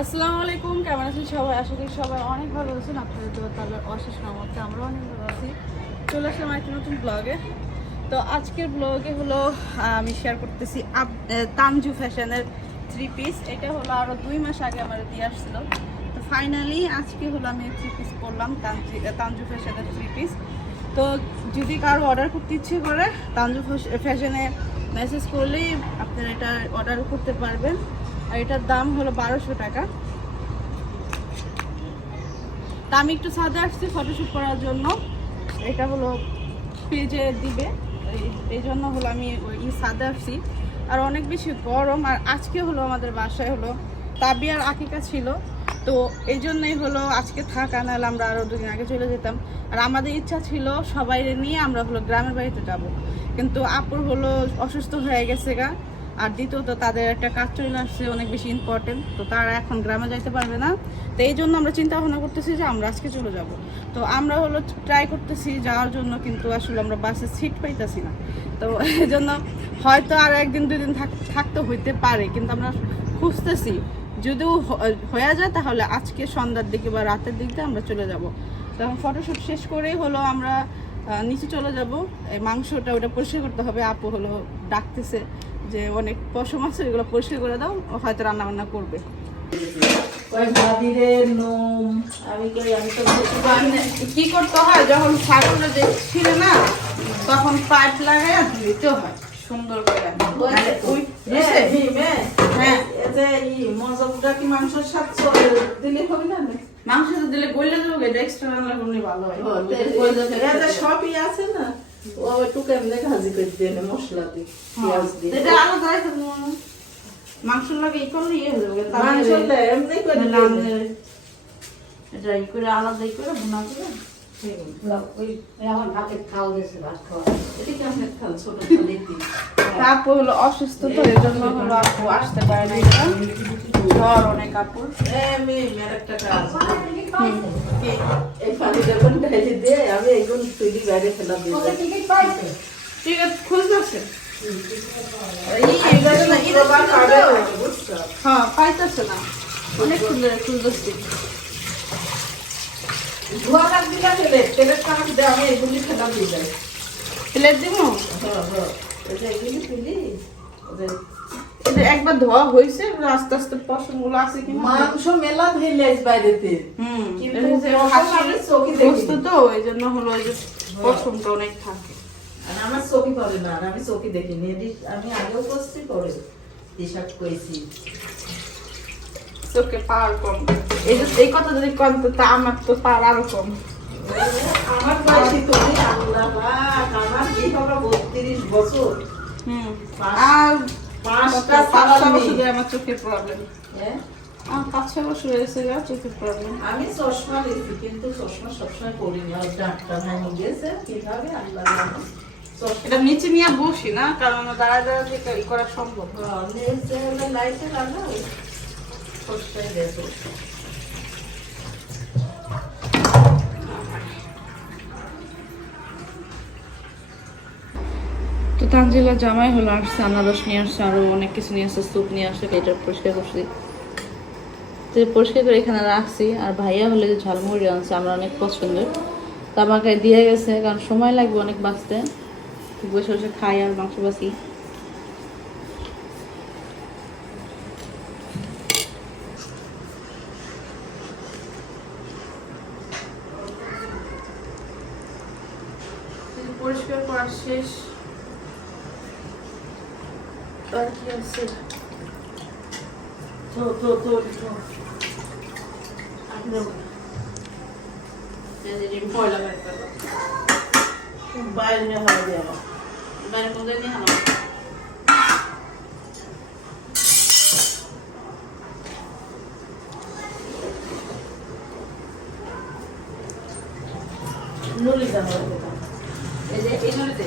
আসসালামু আলাইকুম, কেমন আছেন সবাই? আশা করি সবাই অনেক ভালো আছেন। আপনাদের তো তাহলে অশেষ নামতে আমরা অনেক ভালো আছি। চলে আসলাম একটা নতুন ব্লগে তো আজকের ব্লগে হলো, আমি শেয়ার করতেছি আপ- তানজু ফ্যাশনের থ্রি পিস এটা হলো আরও দুই মাস আগে আমার দিয়ে আসছিল। তো ফাইনালি আজকে হলো আমি থ্রি পিস করলাম তানজু তানজু ফ্যাশনের থ্রি পিস তো যদি কারও অর্ডার করতে ইচ্ছে করে, তানজু ফ্যাশনে মেসেজ করলেই আপনারা এটা অর্ডার করতে পারবেন। আর এটার দাম হলো বারোশো টাকা। তা আমি একটু ছাদে আসছি ফটোশ্যুট করার জন্য। এটা হলো পেজে দিবে। এই- জন্য হলো আমি ওই ছাদে আসছি। আর অনেক বেশি গরম। আর আজকে হলো আমাদের বাসায় হলো তাবিয়ার আকিকা ছিল। তো এই জন্যই হলো আজকে থাকা, নাহলে আমরা আরও দুদিন আগে চলে যেতাম। আর আমাদের ইচ্ছা ছিল সবাই নিয়ে আমরা হলো গ্রামের বাড়িতে যাব। কিন্তু আপুর হলো অসুস্থ হয়ে গেছে গা। আর দ্বিতীয়ত তাদের একটা কাজ চলে আসছে অনেক বেশি ইম্পর্টেন্ট তো তারা এখন গ্রামে যাইতে পারবে না। তো এই জন্য আমরা চিন্তা ভাবনা করতেছি যে আমরা আজকে চলে যাব। তো আমরা হলো ট্রাই করতেছি যাওয়ার জন্য, কিন্তু আসলে আমরা বাসে সিট পাইতেছি না। তো এই জন্য হয়তো আর একদিন দুই দিন থাক- থাকতে হইতে পারে, কিন্তু আমরা খুঁজতেছি। যদিও হয়ে যায়, তাহলে আজকে সন্ধ্যার দিকে বা রাতের দিক আমরা চলে যাব। তখন ফটোশ্যুট শেষ করেই হলো আমরা নিচে চলে যাব এই মাংসটা ওটা পরিষ্কার করতে হবে আপু হলো ডাকতেছে যে অনেক পশম আছে এগুলো পরিষ্কার করে দাও ও হয়তো রান্না বান্না করবে ওই আমি কই আমি তো বুঝতে পারি না। কি করতে হয় যখন ছাগলটা যে ছিল না তখন পাইপ লাগাই দিতে হয় সুন্দর করে নাহলে ওই- এ, মি, মে, হ্যাঁ। এ যে কি মাংসের সাথে দিলে হবে নে? মাংস দিলে গলে যাবে এটা এক্সট্রা রান্না করলে ভালো হয়। ও, তে- সবই আছে না? ও একটু এমনি ভাজি করে দিয়ে মশলা দিয়ে পেঁয়াজ দিয়ে। এটা না। মাংসর লাগে ই করলে ইয়ে হয়ে যাবে মাংস এমনি করে। এটা ই করে আলাদা করে ভুনা করে। আপু হলো অসুস্থ তো জন্য হলো আপু আসতে জ্বর অনেক আপুর? হ্যাঁ পাইতেছে না। অনেক সুন্দর খুঁজতেছি ধোয়া রাখবি না ফেলে, তেলের কামাক আমি এগুলি ফেলা দিয়ে যাই। প্লেট দিব হ্যাঁ, হ্যাঁ। এগুলি তুলি, এই এটা একবার ধোয়া হয়েছে আস্তে আস্তে পশমগুলো আছে কি মাংস মেলা ধুইলে বাইরেতে। হুম কিন্তু তো এই জন্য হলো ওই যে পশমটা অনেক থাকে আর আমার চোখে পড়ে না, আর আমি চোখে দেখিনি। আমি আগেও করছি, পরে হিসাব করেছি। চোখে পাওয়ার কম। এই যে এই কথা যদি কম তো তা আমার তো পাওয়ার আরও কম। আমার বয়সী তুমি আল্লাহ আমার বিয়ে হলো 32 বছর। হুম। আর পাঁচটা পাঁচ ছ বছর আমার চোখের প্রবলেম হ্যাঁ? পাঁচ ছ বছর হয়েছে চোখের প্রবলেম আমি চশমা দিচ্ছি কিন্তু চশমা সবসময় পরিনি আর ডাক্তার গেছে কীভাবে আল্লাহ এটা নিচে নিয়ে বসি না কারণ দাঁড়া দাঁড়া করা সম্ভব। না। লাইটে লাগা তানজিলা জামাই হলো আসছে, আনারস নিয়ে আসছে, আরও অনেক কিছু নিয়ে আসছে, স্যুপ নিয়ে আসছে, এটা পরিষ্কার করছি। তো পরিষ্কার করে এখানে রাখছি, আর ভাইয়া হলে যে ঝালমুড়ি আনছে, আমরা অনেক পছন্দের। তো আমাকে দিয়ে গেছে, কারণ সময় লাগবে অনেক বাঁচতে। বসে বসে খাই আর মাংস বাসি পরিষ্কার করা শেষ আর কি আছে তো তো তো তো পয়লা ব্যাপার বাইরে হয় দেওয়া বাইরে মধ্যে নিয়ে হানো নুলি দেওয়া এই যে এই নড়িতে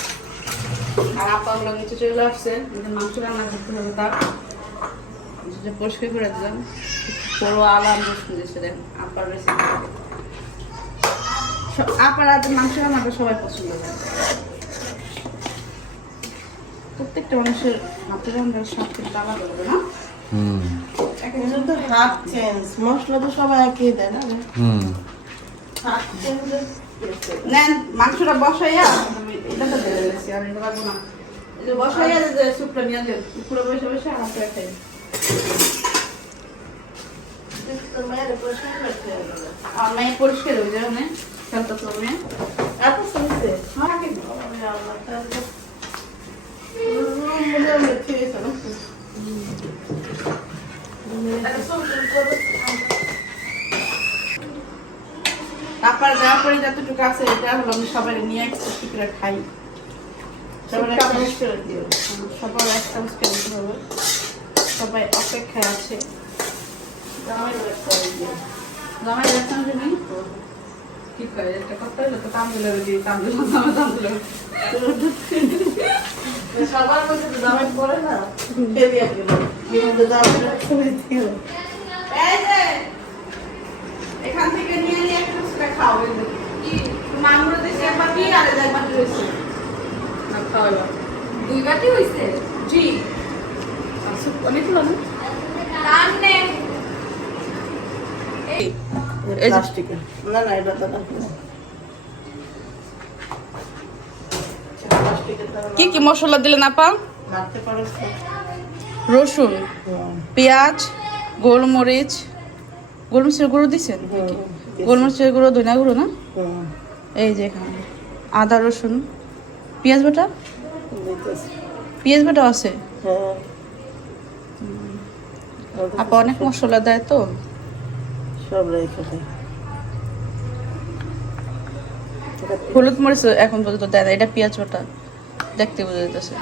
আর আপা হলো নিচে চলে আসছে। মাংস রান্না করতে হবে তার। পরিষ্কার করে দিলাম। বড় আলাম রসুন দিচ্ছে আপার রেসিপি আপার আজ মাংস রান্নাটা সবাই পছন্দ করে। প্রত্যেকটা মানুষের হাতের রান্নার স্বাদ কিন্তু আলাদা হবে না। হাত চেঞ্জ মশলা তো সবাই একই দেয় না হুম। হাত চেঞ্জ নেন মাংসটা বসাইয়া আমি এটা তো ঢেলে দিচ্ছি আর এটা না বসাইয়া যে নিয়ে যান উপরে বসে বসে হাতে খাই পরিষ্কার মেয়ে হয়ে মানে খেলতে তো মেয়ে। এত শুনছে ঠিক আছে না তারপর পরে যতটুকু আছে এটা হলো আমি সবাই নিয়ে করে খাই। সবার এক চামচ করে দিও। সবার এক চামচ করে দিতে হবে। সবাই অপেক্ষায় আছে। জামাই জামাই এক চামচ কি করে? একটা কথা হলো তো তামদুলে দিই তামদুলে জামা তামদুলে সবার মধ্যে পড়ে না দিও এই যে এখান থেকে নিয়ে নিয়ে কি একবার কি আর একবার রয়েছে না খাওয়া দুই বাটি হইছে? জি। আচ্ছা অনেক হলো না? এই। প্লাস্টিকের না না এটা তো না। প্লাস্টিকের তো কি কি মশলা দিলেন আপা? রসুন পেঁয়াজ গোলমরিচ। গোলমরিচের গুঁড়ো দিছেন? গোলমরিচের গুঁড়ো ধনিয়া গুঁড়ো না? এই যে এখানে। আদা রসুন। পেঁয়াজ বাটা? পেঁয়াজ বাটা আছে? হ্যাঁ। আপা অনেক মশলা দেয় তো। সব রেখে দেয়। হলুদ মরিচ এখন পর্যন্ত দেয় না এটা পেঁয়াজ বাটা। দেখতে বোঝা যেতেছে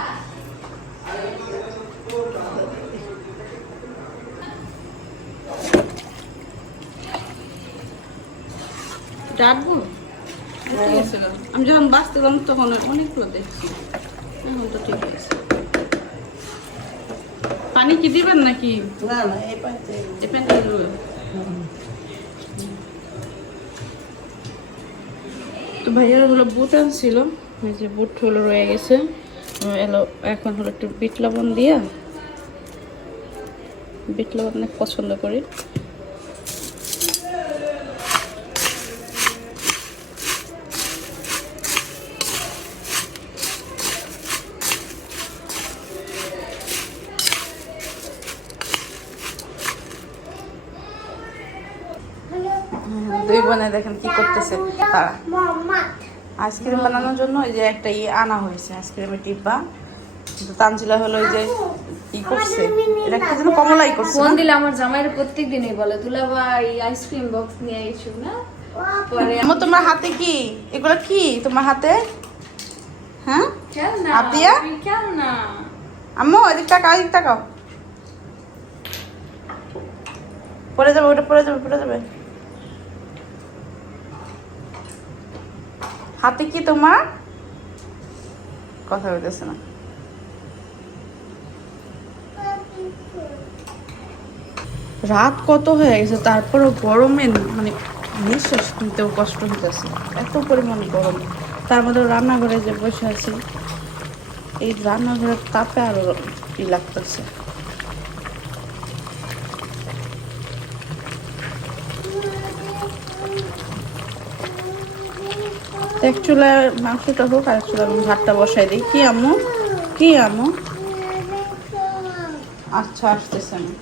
ডাকবো আমি যখন বাঁচতেলাম তখন অনেকগুলো দেখছি। এখন তো ঠিক আছে পানি কি দিবেন নাকি? না এই তো ভাইয়ার হলো বুট আনছিল। এই যে বুট হলো রয়ে গেছে। এলো এখন হলো একটু বিট লবণ দিয়া। বিট লবণ অনেক পছন্দ করি। দুই দেখেন কি করতেছে তারা। আইসক্রিম বানানোর জন্য ওই যে একটা ইয়ে আনা হয়েছে আইসক্রিমের ডিব্বা। কিন্তু তানজিলা হলো ওই যে ই করছে। এটা কি যেন কমলাই করছে ফোন দিলে আমার জামাইয়ের প্রত্যেক দিনই বলে দুলা ভাই আইসক্রিম বক্স নিয়ে আইছো না। পরে আম্মু তোমার হাতে কি? এগুলো কি? তোমার হাতে? হ্যাঁ? না না। আম্মু এদিক তাকাও এদিক তাকাও। পড়ে যাবে ওটা পড়ে যাবে পড়ে যাবে। হাতে কি তোমার? কথা বলতেছে না। রাত কত হয়ে গেছে, তারপরও গরমে মানে নিঃশ্বাস নিতেও কষ্ট হইতেছে। এত পরিমাণ গরম। তার মধ্যে রান্নাঘরে যে বসে আছি, এই রান্নাঘরের তাপে আরও ই লাগতেছে। এক চুলায় মাংসটা হোক আর এক ভাতটা বসাই দিই। কি আম্মু? কি আম্মু? আচ্ছা আসতেছে আমি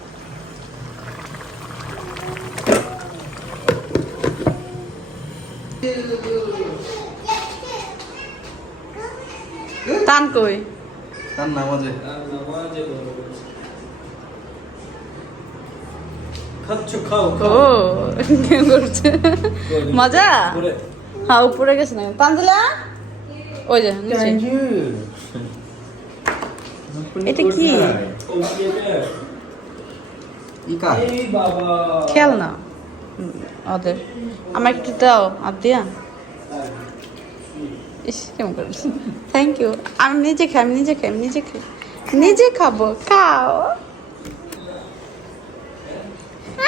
টান কই? তার নামাজে। খাচ্ছ খাও ও কি করছে? মজা? হ্যাঁ উপরে গেছে না। তানজিলা? ওই যে এটা কি? খেল না। ওদের। আমার একটু দাও আর দিয়া ইস কেমন করে? থ্যাংক ইউ আমি নিজে খাই আমি নিজে খাই আমি নিজে খাই। নিজে খাব খাও।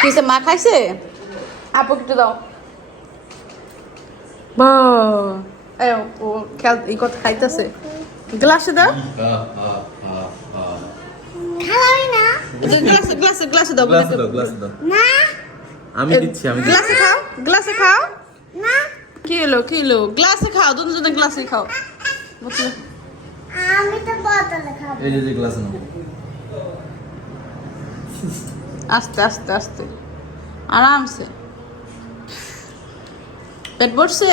কিসে মা খাইছে? আপু একটু দাও। ও খেল এই কথা খাইতেছে। গ্লাসে দাও। গ্লাসে গ্লাসে গ্লাসে দাও গ্লাস দাও গ্লাস দাও। আমি দিচ্ছি আমি গ্লাসে খাও গ্লাসে খাও। কি হলো কি হলো? গ্লাসে খাও দুজনে গ্লাসে খাও। বুঝলে আমি তো বোতলে খাব। এই যে যে গ্লাস নাও। আস্তে আস্তে আস্তে। আরামসে। পেট ভরছে?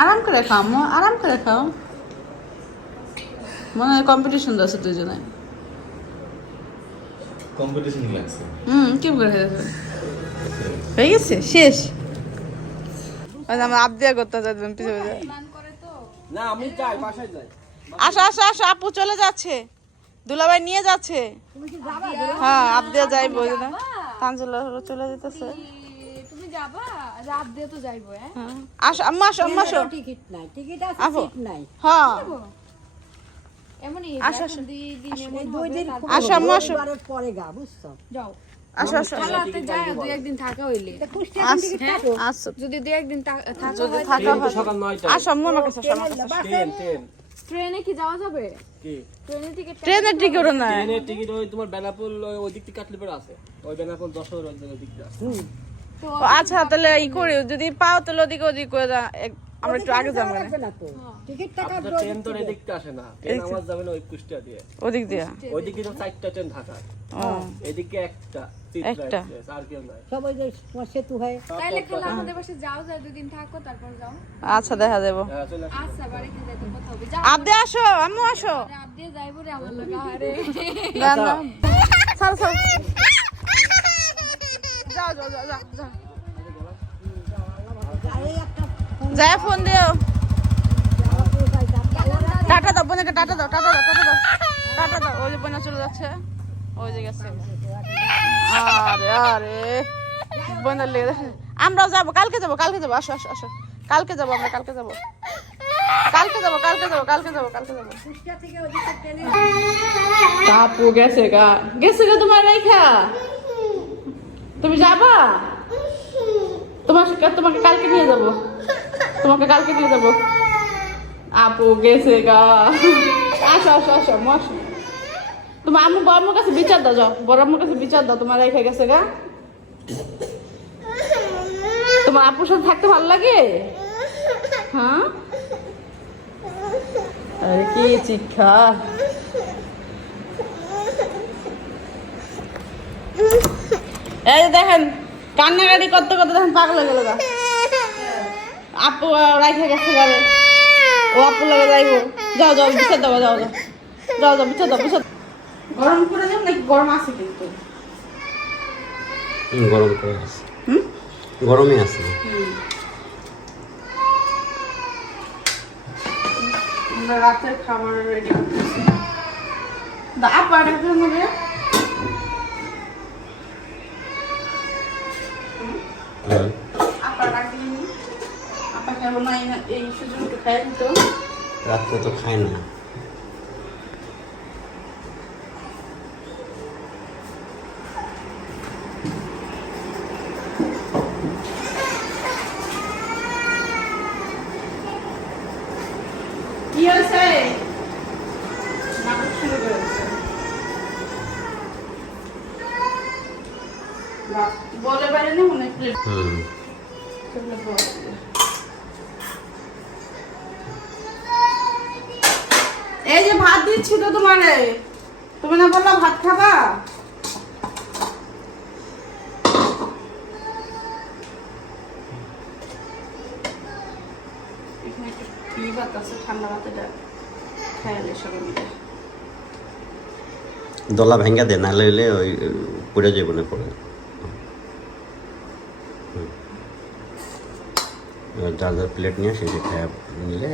আরাম করে খাও মো আরাম করে খাও। মনে হয় কম্পিটিশন আছে দুজনে। কম্পিটিশন লাগছে। হুম কি করে হয়ে গেছে? হয়ে গেছে? শেষ? আমার আবদিয়া করতে পিছনে পিছনে। না আমি যাই বাসায় যাই। আসো আসো আসো আপু চলে যাচ্ছে। দুলাভাই নিয়ে যাচ্ছে। হ্যাঁ আবদিয়া জন্য তানজুলা চলে যেতেছে। তুমি যাবা? রাত দিয়ে তো যাইবো হ্যাঁ? হ্যাঁ। হ্যাঁ। দুই একদিন থাকা হইলে। আসো। আসো। যদি দুই একদিন থা- থাকা হয় থাকা হয়। সকাল ট্রেন কি যাওয়া যাবে? কি? ট্রেনের টিকিট ট্রেনের টিকিট না ট্রেনের টিকিট ওই তোমার বেনাপুল ওই- দিক থেকে কাটলে পরে আছে। ওই বেনাপুল যশোর ওই দিক থেকে আচ্ছা তাহলে ই করি। যদি পাও তাহলে ওদিকে ওদিক করে এক- আমরা একটু আগে যাব না আপনার ট্রেন তো এই দিক থেকে আসে না। ট্রেন আমার যাবে না ওই কুষ্টিয়া দিয়ে। ওদিক দিয়া। ওই দিকে তো চারটা ট্রেন ঢাকায়। এদিকে একটা। একটা। হয়। আচ্ছা দেখা দেবো। হ্যাঁ, চলে আসো। আচ্ছা যাও। আবদে আসো আম্মু আসো। রাত দিয়ে যাইবো রে আমার লগা আরে। না না। ছাড় ছাড়। যাও যাও যাও যাও যাও। যায় ফোন দিও। টাটা দাও বোনকে টাটা দাও টাটা দাও টাটা দাও টাটা দাও। ওই যে বোনা চলে যাচ্ছে। ওই যে গেছে। আরে আরে। বোনের লেগে। আমরাও যাব, কালকে যাব কালকে যাব। আসো আসো আসো। কালকে যাব আমরা, কালকে যাব। কালকে যাব কালকে যাব কালকে যাব কালকে যাব। আপু গেছে গা। গেছে গা তোমার রেখা। তুমি যাবা? তোমার তোমাকে কালকে নিয়ে যাব। তোমাকে কালকে নিয়ে যাব। আপু গেছে গা। আসো আসো আসো আসো। তোমার আম্মু বড় আম্মুর কাছে বিচার দাও, যাও। বড় আম্মুর কাছে বিচার দাও, তোমার রেখে গেছে, গা। তোমার আপুর সাথে থাকতে ভালো লাগে? হ্যাঁ? আরে কি চিৎকার। এই দেখেন, কান্নাকাটি করতে করতে দেখেন পাগল হয়ে গেল আপু রাইখে গেছে গাবে ও আপু লাগে যাইবো। যাও যাও বিছা দাও, যাও যাও। যাও যাও গরম করে দেব নাকি গরম আছে কিন্তু? হুম, গরম করে আছে হুম? গরমে আছে। আমরা রাতের খাবার রেডি করতেছি। দা আপা ডাকতে হবে হুম। দিত। রাত্রে তো খায় না। মনে প্লেট হুম। এই যে ভাত দিচ্ছি তো তোমারে। তুমি না বললা ভাত খাবা? ঠান্ডা সবাই মিলে। দলা ভেঙ্গা দে না লইলে ওই পড়ে যাব না পড়ে হুম। যার যার প্লেট নিয়ে সেটা খায় নিলে